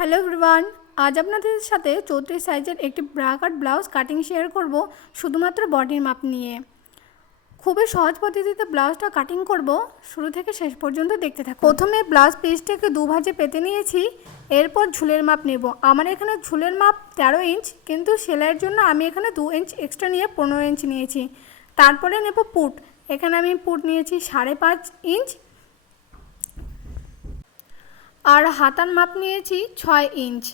Hello everyone, আজ আপনাদের সাথে 34 সাইজের একটি ব্রা কাট ব্লাউজ কাটিং শেয়ার করব শুধুমাত্র বডির মাপ নিয়ে। খুবই সহজ পদ্ধতিতে ব্লাউজটা কাটিং করব, শুরু থেকে শেষ পর্যন্ত দেখতে থাকুন। প্রথমে ব্লাউজ পিসটাকে দুভাজে পেতে নিয়েছি, এরপর ঝুলের মাপ নেব। আমার এখানে ঝুলের মাপ 13 ইঞ্চ, কিন্তু সেলাইয়ের জন্য আমি এখানে 2 ইঞ্চ এক্সট্রা নিয়ে 15 ইঞ্চ নিয়েছি। তারপরে নেব পুট, এখানে আমি পুট নিয়েছি 5.5 ইঞ্চ, আর হাতার মাপ নিয়েছি 6 ইঞ্চ।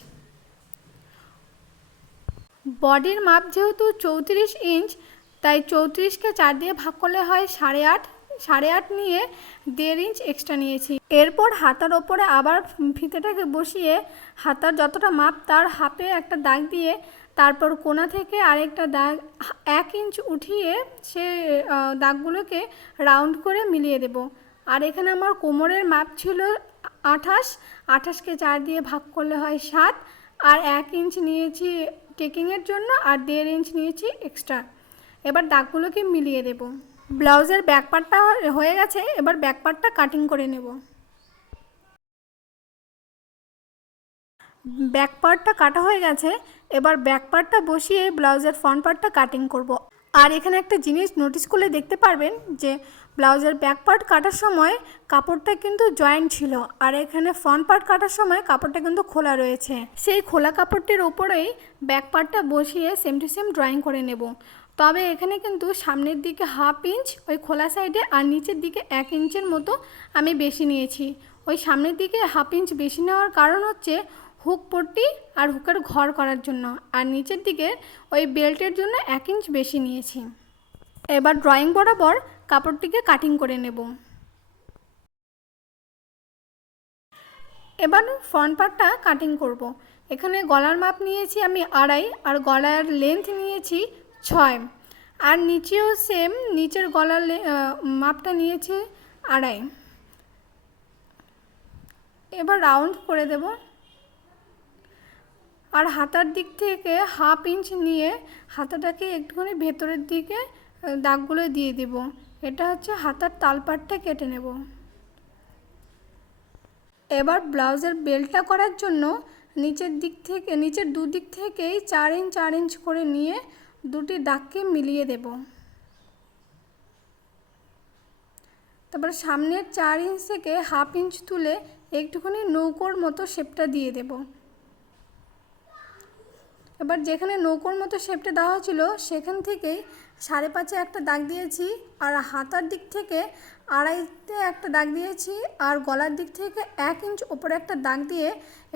বডির মাপ যেহেতু 34 ইঞ্চ, তাই 34কে 4 দিয়ে ভাগ করলে হয় 8.5। 8.5 নিয়ে 1.5 ইঞ্চ এক্সট্রা নিয়েছি। এরপর হাতার ওপরে আবার ফিতেটাকে বসিয়ে হাতার যতটা মাপ তার হাফে একটা দাগ দিয়ে তারপর কোণা থেকে আরেকটা দাগ 1 ইঞ্চ উঠিয়ে সে দাগগুলোকে রাউন্ড করে মিলিয়ে দেব। আর এখানে আমার কোমরের মাপ ছিল 28। 28কে 4 দিয়ে ভাগ করলে হয় 7, আর 1 ইঞ্চ নিয়েছি টেকিংয়ের জন্য, আর 1.5 ইঞ্চ নিয়েছি এক্সট্রা। এবার দাগগুলোকে মিলিয়ে দেব। ব্লাউজের ব্যাক পার্টটা হয়ে গেছে, এবার ব্যাক পার্টটা কাটিং করে নেব। ব্যাক পার্টটা কাটা হয়ে গেছে, এবার ব্যাক পার্টটা বসিয়ে ব্লাউজের ফ্রন্ট পার্টটা কাটিং করব। আর এখানে একটা জিনিস নোটিস করলে দেখতে পারবেন যে ব্লাউজের ব্যাক পার্ট কাটার সময় কাপড়টা কিন্তু জয়েন্ট ছিল, আর এখানে ফ্রন্ট পার্ট কাটার সময় কাপড়টা কিন্তু খোলা রয়েছে। সেই খোলা কাপড়টির ওপরেই ব্যাক পার্টটা বসিয়ে সেম টু সেম ড্রয়িং করে নেব। তবে এখানে কিন্তু সামনের দিকে 1/2 ইঞ্চ ওই খোলা সাইডে, আর নিচের দিকে 1 ইঞ্চের মতো আমি বেশি নিয়েছি। ওই সামনের দিকে 1/2 ইঞ্চ বেশি নেওয়ার কারণ হচ্ছে হুক পট্টি আর হুকের ঘর করার জন্য, আর নিচের দিকে ওই বেল্টের জন্য 1 ইঞ্চ বেশি নিয়েছি। এবার ড্রয়িং বরাবর কাপড়টিকে কাটিং করে নেব। এবার ফ্রন্ট পার্টটা কাটিং করব। এখানে গলার মাপ নিয়েছি আমি 2.5, আর গলার লেন্থ নিয়েছি 6, আর নিচেও সেম নিচের গলার মাপটা নিয়েছি 2.5। এবার রাউন্ড করে দেব, আর হাতার দিক থেকে 1/2 ইঞ্চ নিয়ে হাতাটাকে একটুখানি ভেতরের দিকে দাগগুলো দিয়ে দেব। এটা হচ্ছে হাতার তালপাটটা কেটে নেব। এবার ব্লাউজের বেল্টটা করার জন্য নিচের দুদিক থেকেই 4 ইঞ্চ 4 ইঞ্চ করে নিয়ে দুটি দাগকে মিলিয়ে দেব। তারপর সামনের 4 ইঞ্চ থেকে 1/2 ইঞ্চ তুলে একটুখানি নৌকোর মতো শেপটা দিয়ে দেব। এবার যেখানে নৌকোর মতো শেপটা দেওয়া ছিল সেখান থেকেই 5.5 একটা দাগ দিয়েছি, আর হাতার দিক থেকে 2.5-তে একটা দাগ দিয়েছি, আর গলার দিক থেকে 1 ইঞ্চ ওপরে একটা দাগ দিয়ে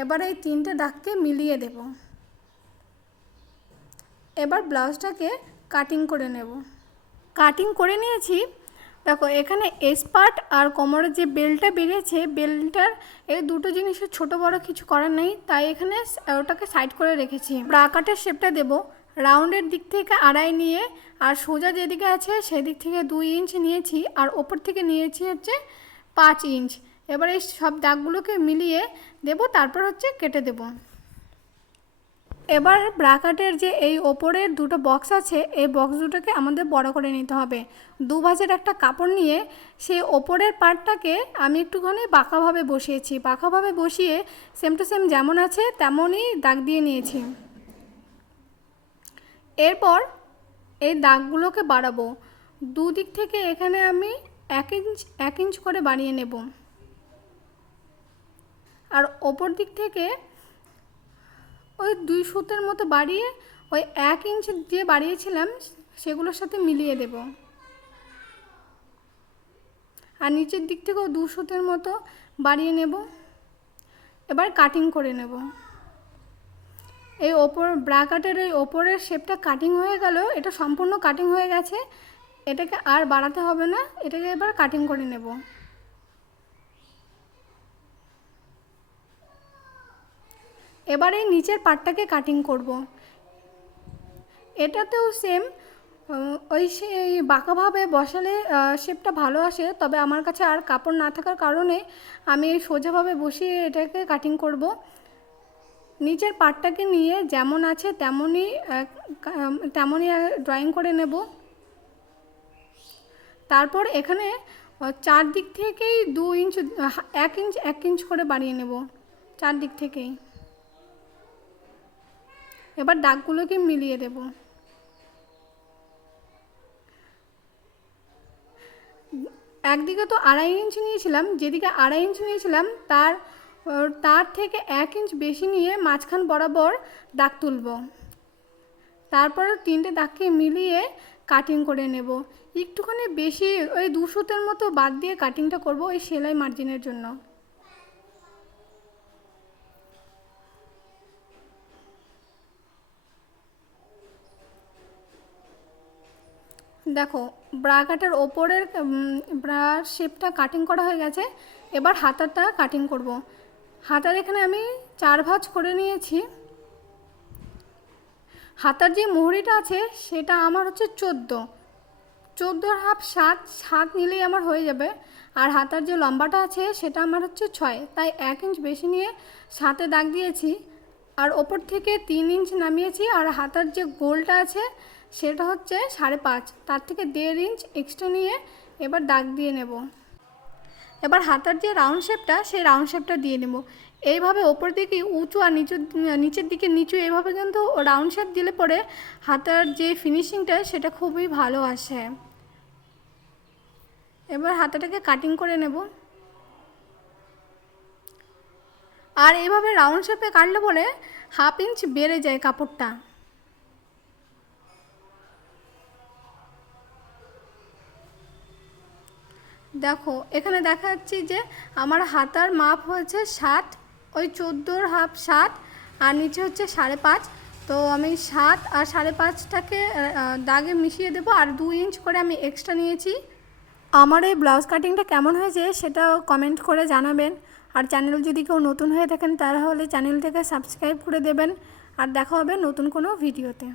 এবার এই 3টে দাগকে মিলিয়ে দেব। এবার ব্লাউজটাকে কাটিং করে নেব। কাটিং করে নিয়েছি। দেখো এখানে এস পার্ট আর কোমরের যে বেল্টটা বেরিয়েছে, বেল্টটার এই দুটো জিনিসের ছোট বড় কিছু করার নেই, তাই এখানে ওটাকে সাইড করে রেখেছি। ব্রা কাটের শেপটা দেব। রাউন্ডের দিক থেকে 2.5 নিয়ে, আর সোজা যেদিকে আছে সেদিক থেকে 2 ইঞ্চ নিয়েছি, আর ওপর থেকে নিয়েছি হচ্ছে 5 ইঞ্চ। এবার এই সব দাগগুলোকে মিলিয়ে দেব, তারপর হচ্ছে কেটে দেব। এবার ব্রাকাটের যে এই ওপরের দুটো বক্স আছে, এই বক্স দুটোকে আমাদের বড় করে নিতে হবে। 2 ভাঁজের একটা কাপড় নিয়ে সেই ওপরের পার্টটাকে আমি একটুখানি বাঁকাভাবে বসিয়েছি। বাঁকাভাবে বসিয়ে সেম টু সেম যেমন আছে তেমনই দাগ দিয়ে নিয়েছি। এরপর এই দাগগুলোকে বাড়াবো। দুদিক থেকে এখানে আমি 1 ইঞ্চ করে বাড়িয়ে নেব, আর ওপর দিক থেকে ওই 2 সুতের মতো বাড়িয়ে ওই 1 ইঞ্চ যে বাড়িয়েছিলাম সেগুলোর সাথে মিলিয়ে দেব, আর নিচের দিক থেকেও 2 সুতের মতো বাড়িয়ে নেব। এবার কাটিং করে নেব। এই ব্রাকাটের এই ওপরের শেপটা কাটিং হয়ে গেল, এটা সম্পূর্ণ কাটিং হয়ে গেছে। এটাকে আর বাড়াতে হবে না, এটাকে এবার কাটিং করে নেব। এবার এই নিচের পার্টটাকে কাটিং করব। এটাতেও সেম ওই সেই বাঁকাভাবে বসালে শেপটা ভালো আসে, তবে আমার কাছে আর কাপড় না থাকার কারণে আমি সোজাভাবে বসিয়ে এটাকে কাটিং করব। নিচের পার্টটাকে নিয়ে যেমন আছে তেমনই ড্রয়িং করে নেব। তারপর এখানে 4 দিক থেকেই 2 ইঞ্চ 1 ইঞ্চ করে বাড়িয়ে নেব, 4 দিক থেকেই। এবার দাগগুলোকে মিলিয়ে দেব। একদিকে তো 2.5 ইঞ্চ নিয়েছিলাম, যেদিকে 2.5 ইঞ্চ নিয়েছিলাম তার থেকে 1 ইঞ্চ বেশি নিয়ে মাঝখান বরাবর দাগ তুলব। তারপর 3টে দাগকে মিলিয়ে কাটিং করে নেব। একটুখানি বেশি ওই 2 সুতের মতো বাদ দিয়ে কাটিংটা করব ওই সেলাই মার্জিনের জন্য। দেখো ব্রা কাটার ওপরের ব্রা শেপটা কাটিং করা হয়ে গেছে। এবার হাতাটা কাটিং করব। হাতার এখানে আমি 4 ভাঁজ করে নিয়েছি। হাতার যে মুহুরিটা আছে সেটা আমার হচ্ছে 14 হাফ 7 নিলেই আমার হয়ে যাবে। আর হাতার যে লম্বাটা আছে সেটা আমার হচ্ছে 6, তাই 1 ইঞ্চ বেশি নিয়ে 7-এ দাগ দিয়েছি। আর ওপর থেকে 3 ইঞ্চ নামিয়েছি। আর হাতার যে গোলটা আছে সেটা হচ্ছে 5.5, তার থেকে 1.5 ইঞ্চ এক্সট্রা নিয়ে এবার দাগ দিয়ে নেব। এবার হাতার যে রাউন্ড শেপটা সেই রাউন্ড শেপটা দিয়ে নেব। এইভাবে ওপর দিকে উঁচু আর নিচের দিকে নিচু এইভাবে কিন্তু রাউন্ড শেপ দিলে পরে হাতার যে ফিনিশিংটা সেটা খুবই ভালো আসে। এবার হাতাটাকে কাটিং করে নেব। আর এইভাবে রাউন্ড শেপে কাটলে পরে 1/2 ইঞ্চ বেড়ে যায় কাপড়টা। দেখো এখানে দেখা যাচ্ছে যে আমার হাতার মাপ হয়েছে 7, ওই 14 হাফ 7 আর নিচে হচ্ছে 5.5। তো আমি 7 আর 5.5টাকে দাগে মিশিয়ে দেবো। আর 2 ইঞ্চ করে আমি এক্সট্রা নিয়েছি। আমার এই ব্লাউজ কাটিংটা কেমন হয়েছে সেটাও কমেন্ট করে জানাবেন। আর চ্যানেল যদি কেউ নতুন হয়ে থাকেন তাহলে চ্যানেলটাকে সাবস্ক্রাইব করে দেবেন। আর দেখা হবে নতুন কোনো ভিডিওতে।